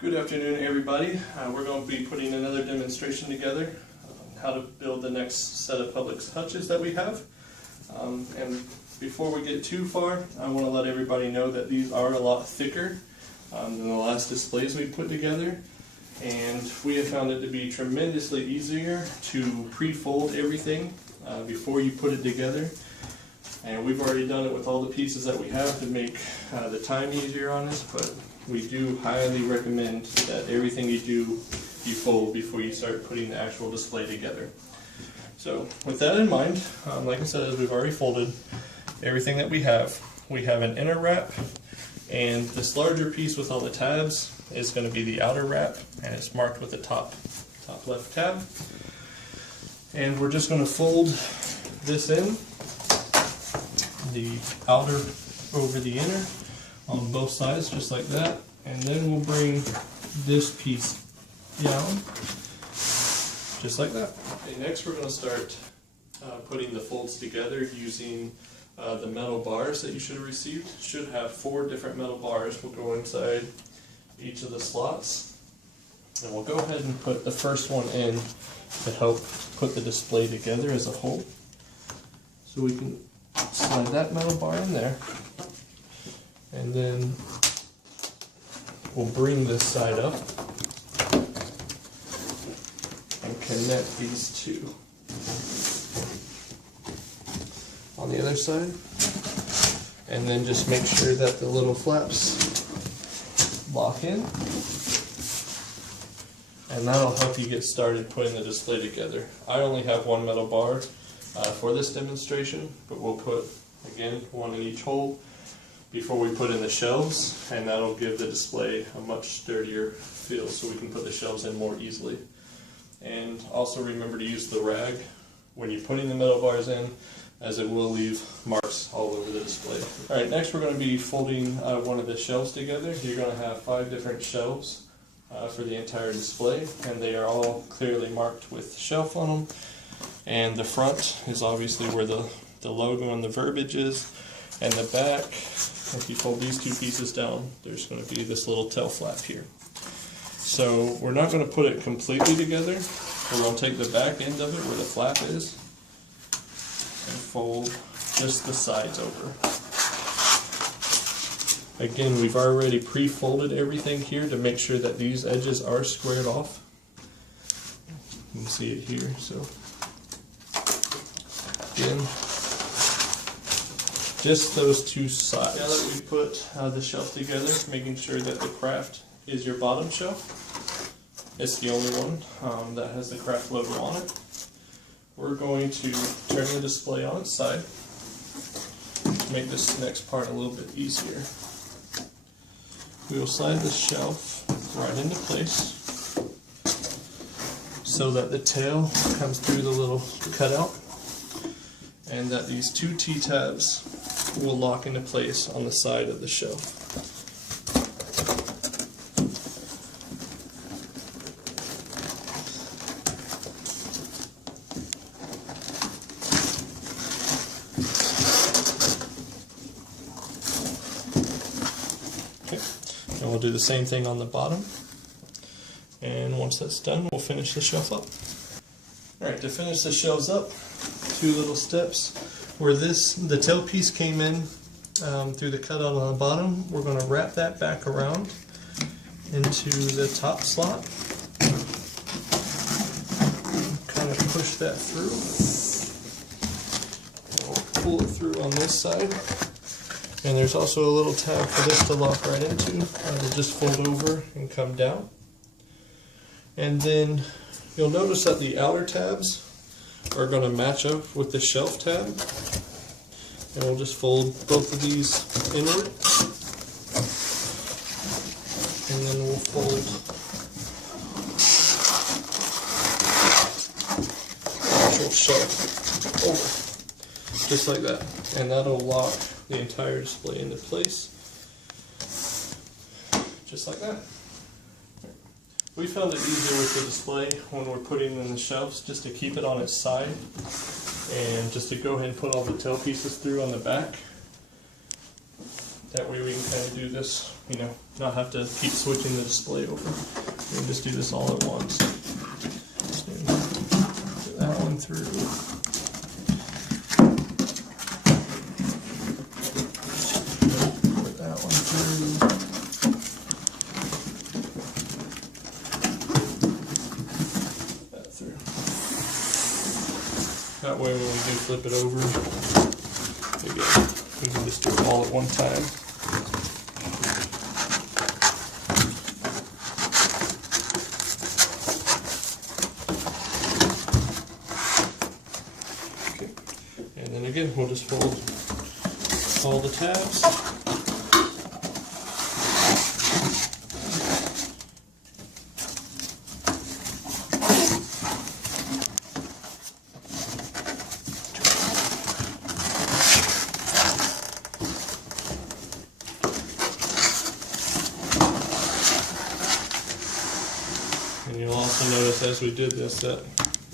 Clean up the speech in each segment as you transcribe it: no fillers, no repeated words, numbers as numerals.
Good afternoon, everybody. We're going to be putting another demonstration together on how to build the next set of Publix hutches that we have. And before we get too far, I want to let everybody know that these are a lot thicker than the last displays we put together. And we have found it to be tremendously easier to pre-fold everything before you put it together. And we've already done it with all the pieces that we have to make the time easier on us, but we do highly recommend that everything you do, you fold before you start putting the actual display together. So with that in mind, like I said, as we've already folded everything that we have an inner wrap, and this larger piece with all the tabs is going to be the outer wrap, and it's marked with the top left tab. And we're just going to fold this in, the outer over the inner on both sides, just like that, and then we'll bring this piece down, just like that. Okay, next we're going to start putting the folds together using the metal bars that you should have received. It should have 4 different metal bars. We'll go inside each of the slots, and we'll go ahead and put the first one in to help put the display together as a whole. So we can slide that metal bar in there, and then we'll bring this side up and connect these two on the other side, and then just make sure that the little flaps lock in, and that'll help you get started putting the display together. I only have 1 metal bar for this demonstration, but we'll put, again, 1 in each hole before we put in the shelves, and that'll give the display a much sturdier feel so we can put the shelves in more easily. And also remember to use the rag when you're putting the metal bars in, as it will leave marks all over the display. Alright, next we're going to be folding one of the shelves together. You're going to have 5 different shelves for the entire display, and they are all clearly marked with shelf on them. And the front is obviously where the logo and the verbiage is, and the back, if you fold these 2 pieces down, there's going to be this little tail flap here. So we're not going to put it completely together. We're going to take the back end of it where the flap is and fold just the sides over. Again, we've already pre-folded everything here to make sure that these edges are squared off. You can see it here. So again, just those 2 sides. Now that we put the shelf together, making sure that the Kraft is your bottom shelf. It's the only one that has the Kraft logo on it. We're going to turn the display on its side to make this next part a little bit easier. We will slide the shelf right into place so that the tail comes through the little cutout, and that these 2 T-tabs will lock into place on the side of the shelf. Okay, and we'll do the same thing on the bottom, and once that's done, we'll finish the shelf up. Alright, to finish the shelves up, 2 little steps. Where the tail piece came in through the cutout on the bottom, we're going to wrap that back around into the top slot. Kind of push that through. We'll pull it through on this side. And there's also a little tab for this to lock right into. It'll just fold over and come down. And then you'll notice that the outer tabs are going to match up with the shelf tab, and we'll just fold both of these inward, and then we'll fold the actual shelf over, just like that, and that'll lock the entire display into place, just like that. We found it easier with the display when we're putting it in the shelves just to keep it on its side, and just to go ahead and put all the tail pieces through on the back. That way we can kind of do this not have to keep switching the display over. We can just do this all at once. Put that one through. Put that one through. That through. That way when we do flip it over, again, we can just do it all at one time. And then again, we'll just fold all the tabs. And you'll also notice as we did this that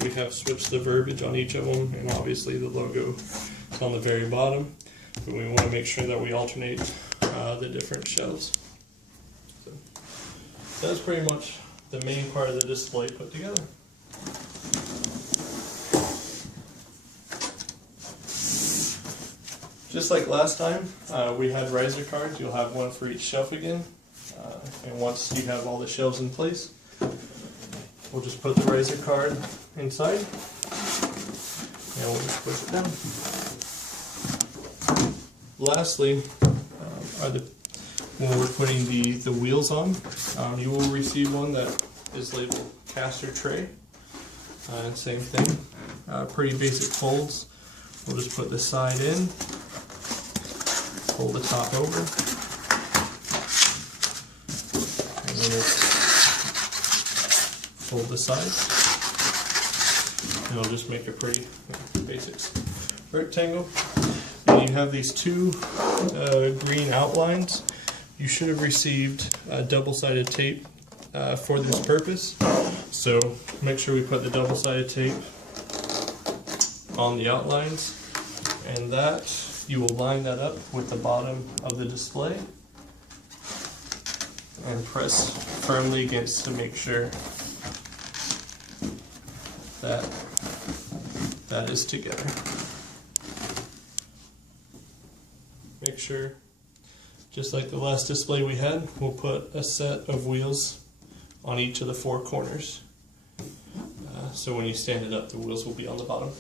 we have switched the verbiage on each of them, and obviously the logo is on the very bottom, but we want to make sure that we alternate the different shelves. So that's pretty much the main part of the display put together. Just like last time, we had riser cards. You'll have one for each shelf again, and once you have all the shelves in place, we'll just put the riser card inside, and we'll just push it down. Lastly, when we're putting the wheels on, you will receive one that is labeled caster tray. And same thing, pretty basic folds. We'll just put this side in, fold the top over, and then we'll fold the sides. And it'll just make a pretty basic rectangle. And you have these two green outlines. You should have received double-sided tape for this purpose. So make sure we put the double-sided tape on the outlines, and that you will line that up with the bottom of the display and press firmly against to make sure that that is together. Make sure, just like the last display we had, we'll put a set of wheels on each of the four corners. So when you stand it up, the wheels will be on the bottom.